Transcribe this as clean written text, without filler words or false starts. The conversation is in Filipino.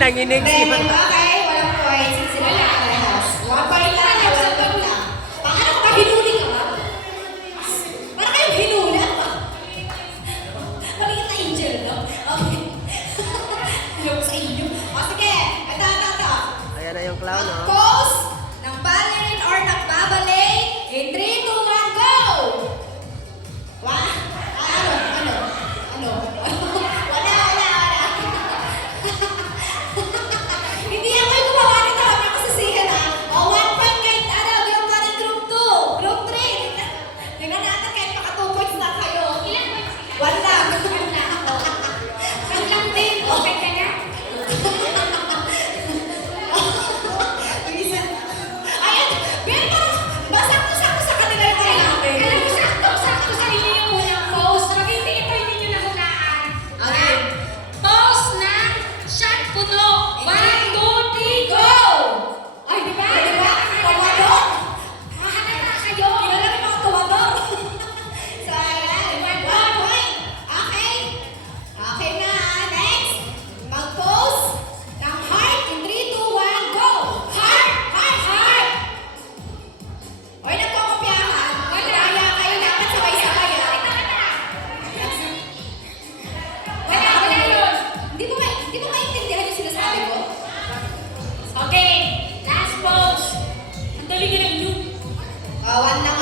Nanginig si Then, okay, walang points. Sila na parehas. 1 point lang, walang point lang. Paano ka hinuli ka ba? Para kayong hinula pa. Maliit na angel, no? Okay. Yung sa inyo. O sige, ito. Ayan na yung clown, no? Pose ng ballerine or nagbabalay in 3, 2, 1, go! Ano? Wala. Hindi ako yung gumawa nito. Huwag ako sasihan, ha? O, 1 point kahit group 1 and group 2. Group 3. Tingnan natin kahit maka 2 points na kayo. Ilan ba yung sila? 1 lang. Wag lang din. Okay ka na? Ayan, pero basakto-sakto sa kanila yung kailangan. Alam mo, sakto sa inyo yung unang pose. Mag-iintingi pa hindi nyo nahulaan. Okay. Pose ng shot puno. 1, 2, 3, go! Ay, di ba? Tawador. Mahalata kayo. Kilala mo mga tawador. So, ayan. 1 point. Okay. Okay na. Next. Mag-pose ng heart in 3, 2, 1, go! Heart! Oy, nagkokopyahan. Kaya kayo dapat sabay-sabay, ha? Wala yun. Hindi mo maintindihan yung sinasabi ko? Okay, last pose. Ang dali nyo lang yun. 1 lang,